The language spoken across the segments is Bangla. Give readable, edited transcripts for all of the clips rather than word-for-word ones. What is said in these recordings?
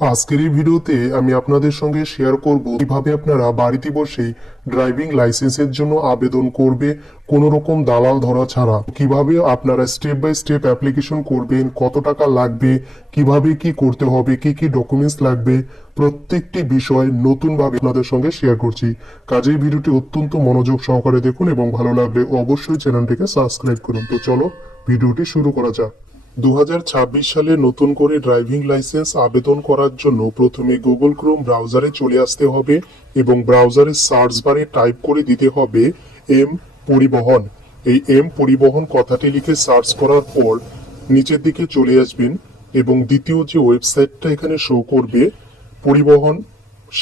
আজকের এই ভিডিওতে আমি আপনাদের সঙ্গে শেয়ার করব কিভাবে আপনারা বাড়িতে বসে ড্রাইভিং লাইসেন্সের জন্য আবেদন করবে কোনো রকম দালাল ধরা ছাড়া। কিভাবে আপনারা স্টেপ বাই স্টেপ অ্যাপ্লিকেশন করবেন, কত টাকা লাগবে, কিভাবে কি করতে হবে, কি কি ডকুমেন্টস লাগবে, প্রত্যেকটি বিষয় নতুনভাবে আপনাদের সঙ্গে শেয়ার করছি। কাজেই ভিডিওটি অত্যন্ত মনোযোগ সহকারে দেখুন এবং ভালো লাগলে অবশ্যই চ্যানেলটিকে সাবস্ক্রাইব করুন। তো চলো ভিডিওটি শুরু করা যাক। 2026 সালে নতুন করে ড্রাইভিং লাইসেন্স আবেদন করার জন্য প্রথমে গুগল ক্রোম ব্রাউজারে চলে আসতে হবে এবং ব্রাউজারের সার্চ বারে টাইপ করে দিতে হবে এম পরিবহন। এই এম পরিবহন কথাটি লিখে সার্চ করার পর নিচের দিকে চলে আসবেন এবং দ্বিতীয় যে ওয়েবসাইটটা এখানে শো করবে পরিবহন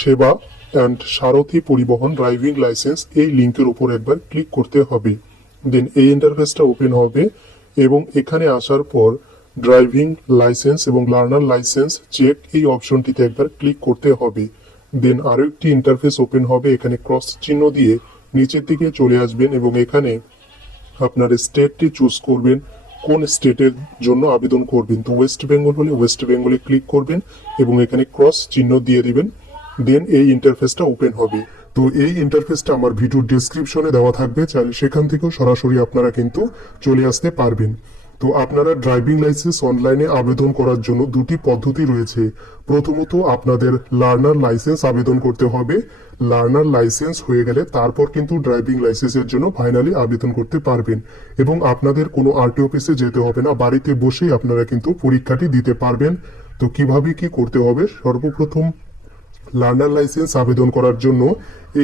সেবা অ্যান্ড সারথি পরিবহন ড্রাইভিং লাইসেন্স, এই লিঙ্কের উপর একবার ক্লিক করতে হবে। দেন এই ইন্টারফেসটা ওপেন হবে এবং এখানে আসার পর ড্রাইভিং লাইসেন্স এবং লার্নার লাইসেন্স চেক এই অপশনটিতে একবার ক্লিক করতে হবে। দেন আরও একটি ইন্টারফেস ওপেন হবে, এখানে ক্রস চিহ্ন দিয়ে নিচের দিকে চলে আসবেন এবং এখানে আপনার স্টেটটি চুজ করবেন, কোন স্টেটের জন্য আবেদন করবেন। তো ওয়েস্ট বেঙ্গল হলে ওয়েস্ট বেঙ্গলে ক্লিক করবেন এবং এখানে ক্রস চিহ্ন দিয়ে দিবেন। দেন এই ইন্টারফেসটা ওপেন হবে। তো এই ইন্টারফেসটা আমার ভিডিও ডেসক্রিপশনে দেওয়া থাকবে, চাইলে সেখান থেকেও সরাসরি আপনারা কিন্তু চলে আসতে পারবেন। তো আপনারা ড্রাইভিং লাইসেন্স অনলাইনে আবেদন করার জন্য দুটি পদ্ধতি রয়েছে। প্রথমত আপনাদের লার্নার লাইসেন্স আবেদন করতে হবে। লার্নার লাইসেন্স হয়ে গেলে তারপর কিন্তু ড্রাইভিং লাইসেন্সের জন্য ফাইনালি আবেদন করতে পারবেন এবং আপনাদের কোনো আরটিও অফিসে যেতে হবে না, বাড়িতে বসেই আপনারা কিন্তু পরীক্ষাটি দিতে পারবেন। তো কিভাবে কি করতে হবে, সর্বপ্রথম লার্নার লাইসেন্স আবেদন করার জন্য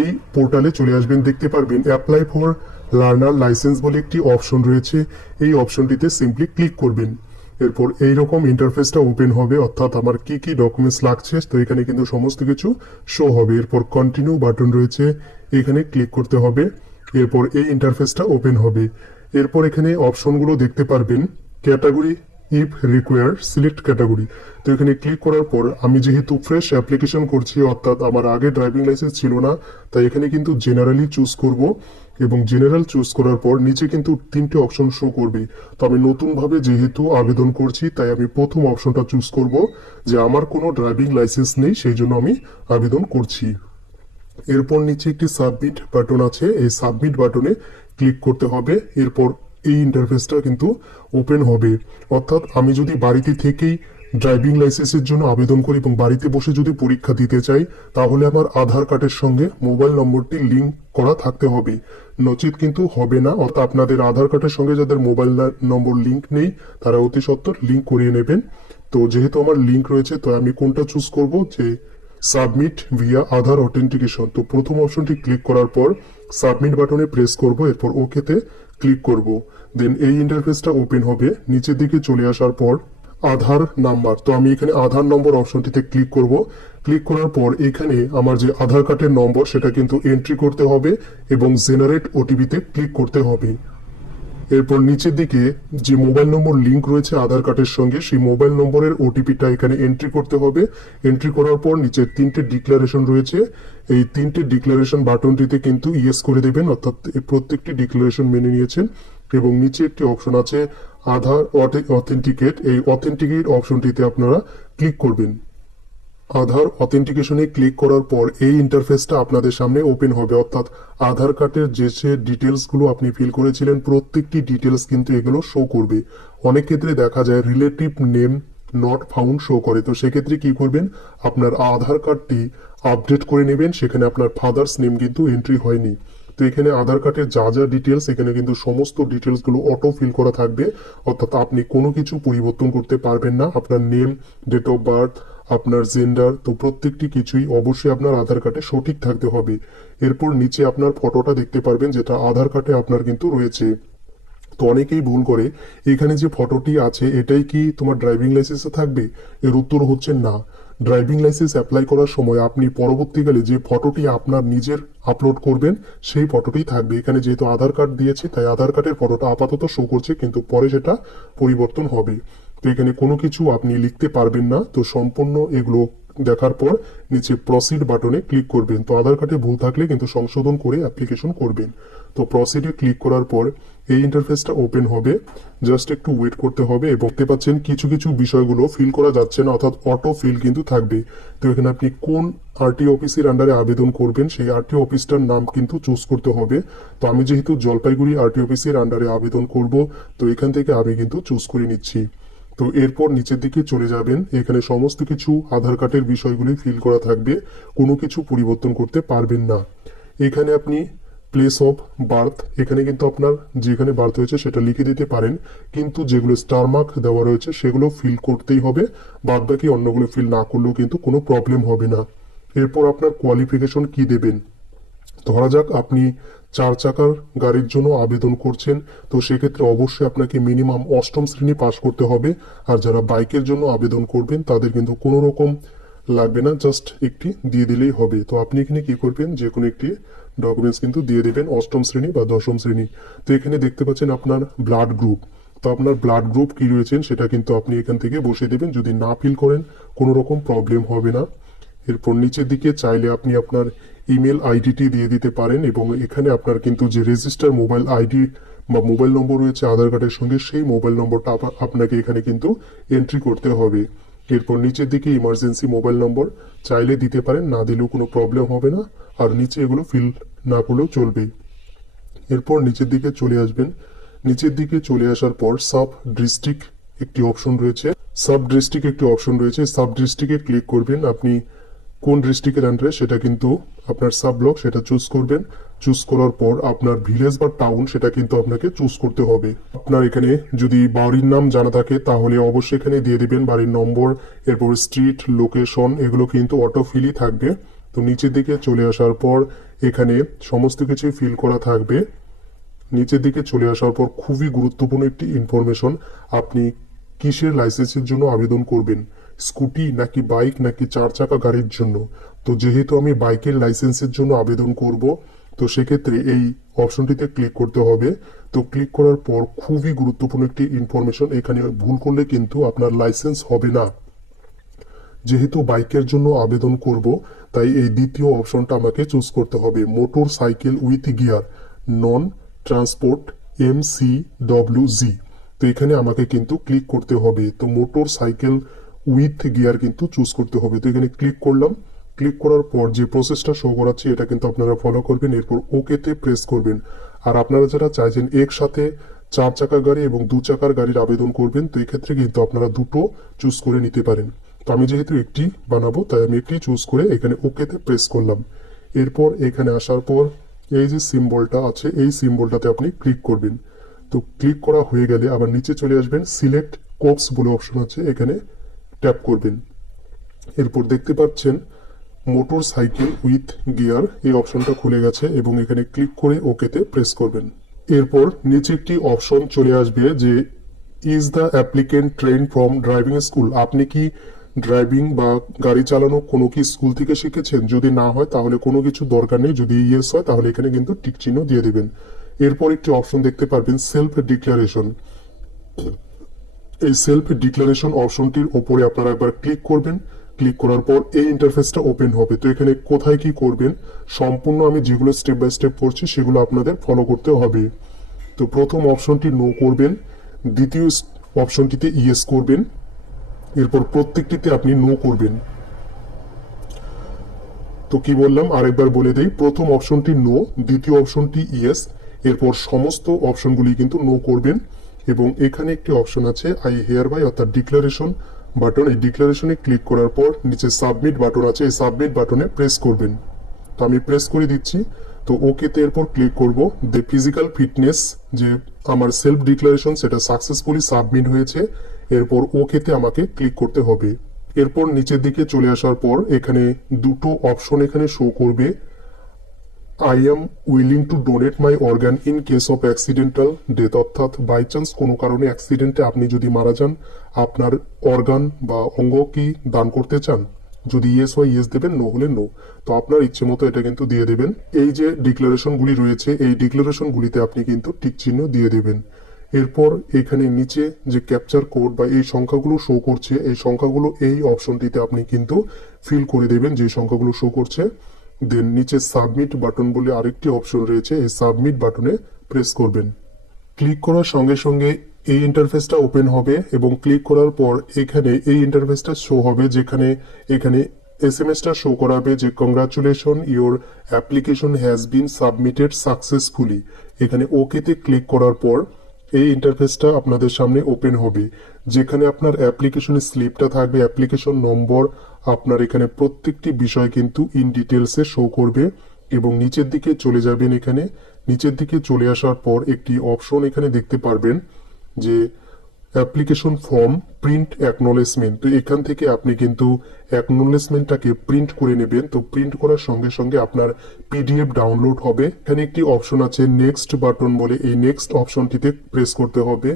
এই পোর্টালে চলে আসবেন। দেখতে পারবেন অ্যাপ্লাই ফর লার্নার লাইসেন্স বলে একটি অপশন রয়েছে, এই অপশনটিতে সিম্পলি ক্লিক করবেন। এরপর এইরকম ইন্টারফেসটা ওপেন হবে, অর্থাৎ আমার কি কি ডকুমেন্টস লাগছে তো এখানে কিন্তু সমস্ত কিছু শো হবে। এরপর কন্টিনিউ বাটন রয়েছে, এখানে ক্লিক করতে হবে। এরপর এই ইন্টারফেসটা ওপেন হবে। এরপর এখানে অপশনগুলো দেখতে পারবেন, category if require select category. তো এখানে ক্লিক করার পর আমি যেহেতু ফ্রেশ অ্যাপ্লিকেশন করছি, অর্থাৎ আমার আগে ড্রাইভিং লাইসেন্স ছিল না, তাই এখানে কিন্তু জেনারেলি চুজ করব এবং জেনারেল চুজ করার পর নিচে কিন্তু তিনটে অপশন শো করবে। তো আমি নতুনভাবে যেহেতু আবেদন করছি তাই আমি প্রথম অপশনটা চুজ করব, যে আমার কোনো ড্রাইভিং লাইসেন্স নেই সেই জন্য আমি আবেদন করছি। এরপর নিচে একটি সাবমিট বাটন আছে, এই সাবমিট বাটনে ক্লিক করতে হবে। এরপর এই ইন্টারফেসটা কিন্তু ওপেন হবে, অর্থাৎ আমি যদি বাড়িতে থেকেই ড্রাইভিং লাইসেন্সের জন্য আবেদন করি এবং বাড়িতে বসে যদি পরীক্ষা দিতে চাই তাহলে আমার আধার কার্ডের সঙ্গে মোবাইল নম্বরটি লিঙ্ক করা থাকতে হবে, নচিত কিন্তু হবে না। অর্থাৎ আপনাদের আধার কার্ডের সঙ্গে যাদের মোবাইল নম্বর লিঙ্ক নেই তারা অতি সত্বর লিঙ্ক করিয়ে নেবেন। তো যেহেতু আমার লিঙ্ক রয়েছে তো আমি কোনটা চুজ করব, যে সাবমিট ভিয়া আধার অথেন্টিকেশন। তো প্রথম অপশনটি ক্লিক করার পর সাবমিট বাটনে প্রেস করব, এরপর ওকেতে ক্লিক করব। দেন এই ইন্টারফেসটা ওপেন হবে। নিচের দিকে চলে আসার পর আধার নাম্বার, তো আমি এখানে আধার নম্বর অপশনটিতে ক্লিক করব। ক্লিক করার পর এখানে আমার যে আধার কার্ডের নম্বর সেটা কিন্তু এন্ট্রি করতে হবে এবং জেনারেট ওটিপিতে ক্লিক করতে হবে। এরপর নিচের দিকে যে মোবাইল নম্বর লিঙ্ক রয়েছে আধার কার্ডের সঙ্গে সেই মোবাইল নম্বরের ওটিপিটা এখানে এন্ট্রি করতে হবে। এন্ট্রি করার পর নিচে তিনটে ডিক্লারেশন রয়েছে, এই তিনটে ডিক্লারেশন বাটনটিতে কিন্তু ইয়েস করে দেবেন, অর্থাৎ প্রত্যেকটি ডিক্লারেশন মেনে নিয়েছেন। এবং নিচে একটি অপশন আছে আধার অথেন্টিকেট, এই অথেন্টিকেট অপশনটিতে আপনারা ক্লিক করবেন। আধার অথেন্টিকেশনে ক্লিক করার পর এই ইন্টারফেসটা আপনাদের সামনে ওপেন হবে, অর্থাৎ আধার কার্ডের যে ডিটেলসগুলো আপনি ফিল করেছিলেন প্রত্যেকটি ডিটেলস কিন্তু এগুলো শো করবে। অনেক ক্ষেত্রে দেখা যায় relative name not found show করে, তো সেক্ষেত্রে কি করবেন, আপনার আধার কার্ডটি আপডেট করে নেবেন, সেখানে আপনার ফাদার্স নেম কিন্তু এন্ট্রি হয়নি। তো এখানে আধার কার্ডের যা যা ডিটেলস এখানে কিন্তু সমস্ত ডিটেলসগুলো অটো ফিল করা থাকবে, অর্থাৎ আপনি কোনো কিছু পরিবর্তন করতে পারবেন না। আপনার নেম, ডেট অফ বার্থ, আপনার জেন্ডার, তো প্রত্যেকটি কিছুই অবশ্যই আপনার আধার কার্ডে সঠিক থাকতে হবে। এরপর নিচে আপনার ফটোটা দেখতে পারবেন যেটা আধার কার্ডে আপনার কিন্তু রয়েছে। তো অনেকেই ভুল করে এখানে যে ফটোটি আছে এটাই কি তোমার ড্রাইভিং লাইসেন্সে থাকবে, এর উত্তর হচ্ছে না। ড্রাইভিং লাইসেন্স অ্যাপ্লাই করার সময় আপনি পরবর্তীকালে যে ফটোটি আপনার নিজের আপলোড করবেন সেই ফটোটি থাকবে। এখানে যেহেতু আধার কার্ড দিয়েছে তাই আধার কার্ডের ফটোটা আপাতত শো করছে, কিন্তু পরে সেটা পরিবর্তন হবে। তো এখানে কোনো কিছু আপনি লিখতে পারবেন না, তো সম্পূর্ণ এগুলো দেখার পর নিচে প্রসিড বাটনে ক্লিক করবেন। তো আধার কার্ডে ভুল থাকলে কিন্তু সংশোধন করে অ্যাপ্লিকেশন করবেন। তো প্রসিডে ক্লিক করার পর এই ইন্টারফেসটা ওপেন হবে, জাস্ট একটু ওয়েট করতে হবে। এবং দেখতে পাচ্ছেন কিছু কিছু বিষয়গুলো ফিল করা যাচ্ছে না, অর্থাৎ অটো ফিল কিন্তু থাকবে। তো এখানে আপনি কোন আরটিও অফিসের আন্ডারে আবেদন করবেন সেই আরটিও অফিসটার নাম কিন্তু চুজ করতে হবে। তো আমি যেহেতু জলপাইগুড়ি আরটিও অফিসের আন্ডারে আবেদন করব, তো এখান থেকে আমি কিন্তু চুজ করে নিচ্ছি। তো এরপর নিচের দিকে চলে যাবেন, এখানে সমস্ত কিছু আধার কার্ডের বিষয়গুলি ফিল করা থাকবে, কোনো কিছু পরিবর্তন করতে পারবেন না। এখানে আপনি প্লেস অফ বার্থ, এখানে কিন্তু আপনার যেখানে বার্থ হয়েছে সেটা লিখে দিতে পারেন, কিন্তু যেগুলো স্টার মার্ক দেওয়া রয়েছে সেগুলো ফিল করতেই হবে, বাদ বাকি অন্যগুলো ফিল না করলেও কিন্তু কোনো প্রবলেম হবে না। এরপর আপনার কোয়ালিফিকেশন কি দেবেন, ধরা যাক আপনি 4 চাকার গাড়ির জন্য আবেদন করছেন, তো সেক্ষেত্রে অবশ্যই আপনাকে মিনিমাম 8ম শ্রেণী পাশ করতে হবে। আর যারা বাইকের জন্য আবেদন করবেন তাদের কিন্তু কোনো রকম লাগবে না, জাস্ট একটি দিয়ে দিলেই হবে। তো আপনি এখানে কি করবেন, যে কোনো একটি ডকুমেন্টস কিন্তু দিয়ে দেবেন, 8ম শ্রেণী বা 10ম শ্রেণী। তো এখানে দেখতে পাচ্ছেন আপনার ব্লাড গ্রুপ, তো আপনার ব্লাড গ্রুপ কি রয়েছেন সেটা কিন্তু আপনি এখান থেকে বসিয়ে দেবেন। যদি না ফিল করেন কোনো রকম প্রবলেম হবে না। এরপর নিচের দিকে চাইলে আপনি আপনার ইমেল আইডিটি দিয়ে দিতে পারেন, এবং এখানে আপনার কিন্তু যে রেজিস্টার মোবাইল আইডি বা মোবাইল নম্বর রয়েছে আধার কার্ডের সঙ্গে, সেই মোবাইল নম্বরটা আপনাকে এখানে কিন্তু এন্ট্রি করতে হবে। এরপর নিচের দিকে ইমার্জেন্সি মোবাইল নম্বর চাইলে দিতে পারেন, না দিলেও কোনো প্রবলেম হবে না, আর নিচে এগুলো ফিল না করলেও চলবে। এরপর নিচের দিকে চলে আসবেন, নিচের দিকে চলে আসার পর সাব ডিস্ট্রিক্ট একটি অপশন রয়েছে, সাব ডিস্ট্রিক্টে ক্লিক করবেন। আপনি কোন ডিস্ট্রিক্টের আন্ডারে সেটা কিন্তু আপনার সাব ব্লক সেটা চুজ করবেন। চুজ করার পর আপনার ভিলেজ বা টাউন সেটা কিন্তু আপনাকে চুজ করতে হবে। আপনার এখানে যদি বাড়ির নাম জানা থাকে তাহলে অবশ্যই এখানে দিয়ে দিবেন বাড়ির নম্বর, এরপর স্ট্রিট, লোকেশন, এগুলো কিন্তু অটো ফিলই থাকবে। তো নিচের দিকে চলে আসার পর এখানে সমস্ত কিছু ফিল করা থাকবে। নিচের দিকে চলে আসার পর খুবই গুরুত্বপূর্ণ একটি ইনফরমেশন, আপনি কিসের লাইসেন্সের জন্য আবেদন করবেন, স্কুটি নাকি বাইক নাকি 4 চাকা গাড়ির জন্য। তো যেহেতু আমি বাইকের লাইসেন্সের জন্য আবেদন করব, তো সেক্ষেত্রে এই অপশনটিতে ক্লিক করতে হবে। তো ক্লিক করার পর খুবই গুরুত্বপূর্ণ একটি ইনফরমেশন, এখানে ভুল করলে কিন্তু আপনার লাইসেন্স হবে না। যেহেতু বাইকের জন্য আবেদন করব, তাই এই দ্বিতীয় অপশনটা আমাকে চুজ করতে হবে, motor cycle with gear non transport MCWG। তো এখানে আমাকে কিন্তু ক্লিক করতে হবে। তো মোটর সাইকেল উইথ গিয়ার কিন্তু চুজ করতে হবে। তো এখানে ক্লিক করলাম, ক্লিক করার পর যে প্রসেসটা শো করাচ্ছে এটা কিন্তু আপনারা ফলো করবেন, এরপর ওকেতে প্রেস করবেন। আর আপনারা যারা চাইছেন একসাথে 4 চাকার গাড়ি এবং 2 চাকার গাড়ির আবেদন করবেন, তো এক্ষেত্রে কিন্তু আপনারা দুটো চুজ করে নিতে পারেন। তো আমি যেহেতু একটি বানাবো তাই আমি একটি চুজ করে এখানে ওকেতে প্রেস করলাম। এরপর এখানে আসার পর এই যে সিম্বলটা আছে এই সিম্বলটাতে আপনি ক্লিক করবেন। তো ক্লিক করা হয়ে গেলে আবার নিচে চলে আসবেন, সিলেক্ট কোপস বলে অপশন আছে, এখানে ট্যাপ করবেন। এরপর দেখতে পাচ্ছেন মোটর সাইকেল উইথ গিয়ার, এই অপশনটা খুলে গেছে এবং এখানে ক্লিক করে ওকেতে প্রেস করবেন। এরপর নিচে একটি অপশন চলে আসবে যে is the applicant train from driving school, আপনি কি ড্রাইভিং বা গাড়ি চালানো কোনো কি স্কুল থেকে শিখেছেন, যদি না হয় তাহলে কোনো কিছু দরকার নেই, যদি ইয়েস হয় তাহলে এখানে কিন্তু টিক চিহ্ন দিয়ে দেবেন। এরপর একটি অপশন দেখতে পারবেন সেলফ ডিক্লারেশন, এই সেলফ ডিক্লারেশন অপশনটির ওপরে আপনারা একবার ক্লিক করবেন। ক্লিক করার পর এই ইন্টারফেসটা ওপেন হবে। তো এখানে কোথায় কি করবেন সম্পূর্ণ আমি যেগুলো স্টেপ বাই স্টেপ করছি সেগুলো আপনাদের ফলো করতে হবে। তো প্রথম অপশনটি নো করবেন, দ্বিতীয় অপশনটিতে ইয়েস করবেন, এরপর প্রত্যেকটিতে আপনি নো করবেন। তো কি বললাম আরেকবার বলে দেই, প্রথম অপশনটি নো, দ্বিতীয় অপশনটি ইয়েস, এরপর সমস্ত অপশনগুলি কিন্তু নো করবেন। এবং এখানে একটি অপশন আছে আই হেয়ার বাই অর্থাৎ ডিক্লারেশন বাটন, এই ডিক্লারেশনে ক্লিক করার পর নিচে সাবমিট বাটন আছে, এই সাবমিট বাটনে প্রেস করবেন। তো আমি প্রেস করে দিচ্ছি। তো ওকেতে এরপর ক্লিক করব। দ্য ফিজিক্যাল ফিটনেস যে আমার সেলফ ডিক্লারেশন সেটা সাকসেসফুলি সাবমিট হয়েছে, এরপর ওকেতে আমাকে ক্লিক করতে হবে। এরপর নিচের দিকে চলে আসার পর এখানে দুটো অপশন এখানে শো করবে, I am willing to donate my organ in case of accidental death, অর্থাৎ বাই চান্স কোনো কারণে অ্যাক্সিডেন্টে আপনি যদি মারা যান আপনার অর্গান বা অঙ্গ কি দান করতে চান, যদি ইয়েস হয় ইয়েস দেবেন, নো হলে নো। তো আপনার ইচ্ছে মতো এটা কিন্তু দিয়ে দেবেন। এই যে ডিক্লারেশনগুলি রয়েছে এই ডিক্লারেশনগুলিতে আপনি কিন্তু টিক চিহ্ন দিয়ে দেবেন। এরপর এখানে নিচে যে ক্যাপচার কোড বা এই সংখ্যাগুলো শো করছে, এই সংখ্যাগুলো এই অপশনটিতে আপনি কিন্তু ফিল করে দেবেন যে সংখ্যাগুলো শো করছে। দেন নিচে সাবমিট বাটন বলে আরেকটি অপশন রয়েছে, এই সাবমিট বাটনে প্রেস করবেন। ক্লিক করার সঙ্গে সঙ্গে এই ইন্টারফেসটা ওপেন হবে এবং ক্লিক করার পর এখানে এই ইন্টারফেসটা শো হবে, যেখানে এখানে এসএমএসটা শো করাবে যে congratulation your application has been submitted successfully. এখানে ওকেতে ক্লিক করার পর এই ইন্টারফেসটা আপনাদের সামনে ওপেন হবে, যেখানে আপনার অ্যাপ্লিকেশনের স্লিপটা থাকবে, অ্যাপ্লিকেশন নম্বর, আপনার এখানে প্রত্যেকটি বিষয় কিন্তু ইন ডিটেলসে শো করবে। এবং নিচের দিকে চলে যাবেন, এখানে নিচের দিকে চলে আসার পর একটি অপশন এখানে দেখতে পারবেন যে অ্যাপ্লিকেশন ফর্ম প্রিন্ট অ্যাকনোলেজমেন্ট। তো এখান থেকে আপনি কিন্তু অ্যাকনোলেজমেন্টটাকে প্রিন্ট করে নেবেন। তো প্রিন্ট করার সঙ্গে সঙ্গে আপনার পিডিএফ ডাউনলোড হবে। এখানে একটি অপশন আছে নেক্সট বাটন বলে, এই নেক্সট অপশনটিতে প্রেস করতে হবে।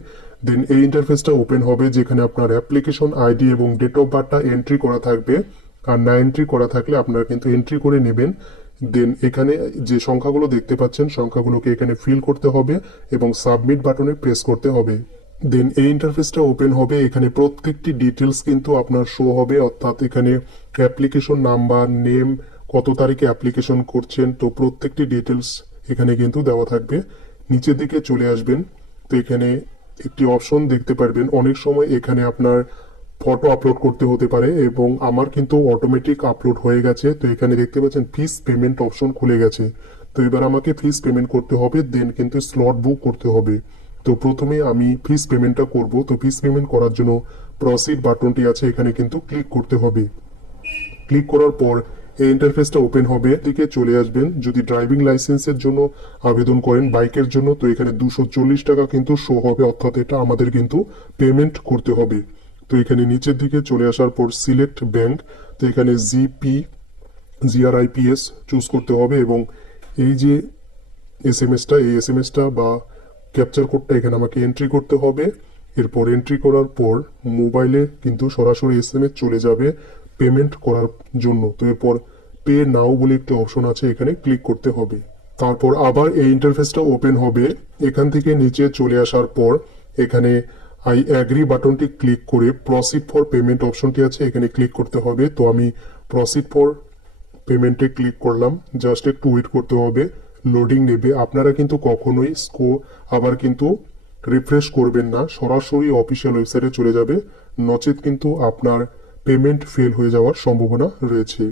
দেন এই ইন্টারফেসটা ওপেন হবে, যেখানে আপনার অ্যাপ্লিকেশন আইডি এবং ডেট অফ বার্থটা এন্ট্রি করা থাকবে, আর না এন্ট্রি করা থাকলে আপনারা কিন্তু এন্ট্রি করে নেবেন। দেন এখানে যে সংখ্যাগুলো দেখতে পাচ্ছেন সংখ্যাগুলোকে এখানে ফিল করতে হবে এবং সাবমিট বাটনে প্রেস করতে হবে। দেন এই ইন্টারফেসটা ওপেন হবে, এখানে প্রত্যেকটি ডিটেলস কিন্তু আপনার শো হবে, অর্থাৎ এখানে অ্যাপ্লিকেশন নাম্বার, নেম, কত তারিখে অ্যাপ্লিকেশন করছেন, তো প্রত্যেকটি ডিটেলস এখানে কিন্তু দেওয়া থাকবে। নিচের দিকে চলে আসবেন, তো এখানে একটি অপশন দেখতে পারবেন, অনেক সময় এখানে আপনার ফটো আপলোড করতে হতে পারে এবং আমার কিন্তু অটোমেটিক আপলোড হয়ে গেছে। তো এখানে দেখতে পাচ্ছেন ফিস পেমেন্ট অপশন খুলে গেছে। তো এবার আমাকে ফিস পেমেন্ট করতে হবে, দেন কিন্তু স্লট বুক করতে হবে। তো প্রথমে আমি ফিস পেমেন্টটা করব। তো ফিস পেমেন্ট করার জন্য প্রসিড বাটনটি আছে, এখানে কিন্তু ক্লিক করতে হবে। ক্লিক করার পর এই ইন্টারফেসটা ওপেন হবে, দিকে চলে আসবেন। যদি ড্রাইভিং লাইসেন্সের জন্য আবেদন করেন বাইকের জন্য, তো এখানে 240 টাকা কিন্তু শো হবে, অর্থাৎ এটা আমাদের কিন্তু পেমেন্ট করতে হবে। তো এখানে নিচের দিকে চলে আসার পর সিলেক্ট ব্যাংক, তো এখানে জিআরআইপিএস চুজ করতে হবে এবং এই যে এই এসএমএসটা বা ক্যাপচার কোডটা এখানে আমাকে এন্ট্রি করতে হবে। এরপর এন্ট্রি করার পর মোবাইলে কিন্তু সরাসরি এসএমএস চলে যাবে পেমেন্ট করার জন্য। তো এরপর পে নাও বলে একটি অপশন আছে, এখানে ক্লিক করতে হবে। তারপর আবার এই ইন্টারফেসটা ওপেন হবে, এখান থেকে নিচে চলে আসার পর এখানে আই অ্যাগ্রি বাটনটি ক্লিক করে প্রসিড ফর পেমেন্ট অপশনটি আছে, এখানে ক্লিক করতে হবে। তো আমি প্রসিড ফর পেমেন্টে ক্লিক করলাম, জাস্ট একটু ওয়েট করতে হবে, লোডিং নেবে। আপনারা কিন্তু কখনোই আবার কিন্তু রিফ্রেশ করবেন না, সরাসরি অফিসিয়াল ওয়েবসাইটে চলে যাবে, নচেত কিন্তু আপনার পেমেন্ট ফেল হয়ে যাওয়ার সম্ভাবনা রয়েছে।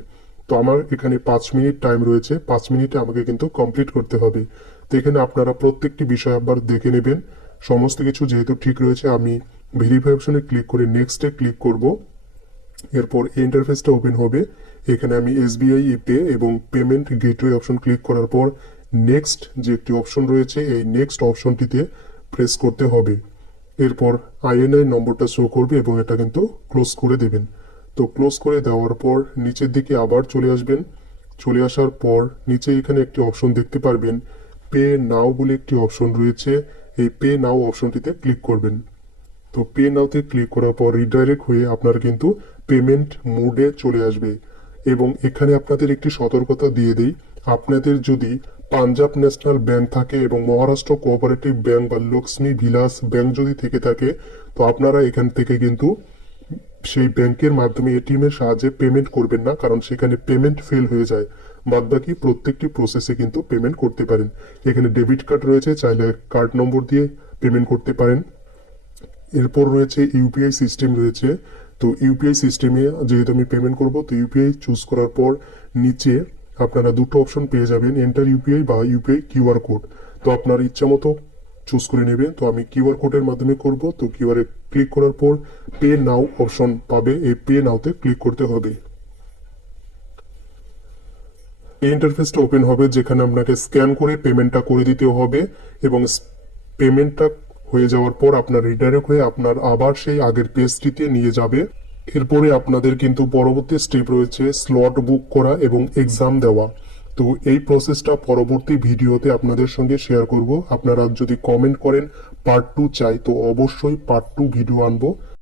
তো আমার এখানে 5 মিনিট টাইম রয়েছে, 5 মিনিটে আমাকে কিন্তু কমপ্লিট করতে হবে। তো এখানে আপনারা প্রত্যেকটি বিষয় আবার দেখে নেবেন, সমস্ত কিছু যেহেতু ঠিক রয়েছে। আমি ভেরিফাই অপশনে ক্লিক করে নেক্সটে ক্লিক করব। এরপর এই ইন্টারফেসটা ওপেন হবে, এখানে আমি এসবিআই পে এবং পেমেন্ট গেটওয়ে অপশন ক্লিক করার পর নেক্সট যে একটি অপশন রয়েছে, এই নেক্সট অপশনটিতে প্রেস করতে হবে। এরপর আইএনআই নম্বরটা শো করবে এবং এটা কিন্তু ক্লোজ করে দেবেন। তো ক্লোজ করে দেওয়ার পর নিচের দিকে আবার চলে আসবেন। চলে আসার পর নিচে এখানে একটি অপশন দেখতে পারবেন, পে নাও বলে একটি অপশন রয়েছে, এই পে নাও অপশনটিতে ক্লিক করবেন। তো পে নাওতে ক্লিক করার পর রিডাইরেক্ট হয়ে আপনার কিন্তু পেমেন্ট মোডে চলে আসবে। এবং এখানে আপনাদের একটি সতর্কতা দিয়ে দেই, আপনাদের যদি পাঞ্জাব ন্যাশনাল ব্যাংক থাকে এবং মহারাষ্ট্র কোঅপারেটিভ ব্যাংক বা লক্ষ্মী ভিলাস ব্যাংক যদি থেকে থাকে, তো আপনারা এখান থেকে কিন্তু সেই ব্যাংকের মাধ্যমে এটিএম এর সাহায্যে পেমেন্ট করবেন না, কারণ সেখানে পেমেন্ট ফেল হয়ে যায়। বাদবাকি প্রত্যেকটি প্রসেসে কিন্তু পেমেন্ট করতে পারেন। এখানে ডেবিট কার্ড রয়েছে, চাইলে কার্ড নম্বর দিয়ে পেমেন্ট করতে পারেন। এরপর রয়েছে ইউপিআই সিস্টেম রয়েছে। তো ইউপিআই সিস্টেমে যেহেতু আমি পেমেন্ট করব, তো ইউপিআই চুজ করার পর নিচে আপনারা দুটো অপশন পেয়ে যাবেন, এন্টার ইউপিআই বা ইউপিআই কিউআর কোড। তো আপনার ইচ্ছা মতো চুজ করে নেবেন। তো আমি কিউআর কোডের মাধ্যমে করব। তো কিউআরে ক্লিক করার পর পে নাও অপশন পাবে, এই পে নাওতে ক্লিক করতে হবে। এই ইন্টারফেসটা ওপেন হবে, যেখানে আপনাকে স্ক্যান করে পেমেন্টটা করে দিতে হবে এবং পেমেন্টটা হয়ে যাওয়ার পর আপনার রিডাইরেক্ট হয়ে আপনার আবার সেই আগের পেজটিতে নিয়ে যাবে। এরপরে আপনাদের কিন্তু পরবর্তী স্টেপ রয়েছে স্লট বুক করা এবং এক্সাম দেওয়া। তো এই প্রসেসটা পরবর্তী ভিডিওতে আপনাদের সঙ্গে শেয়ার করব। আপনারা যদি কমেন্ট করেন পার্ট 2 চাই, তো অবশ্যই পার্ট 2 ভিডিও আনবো।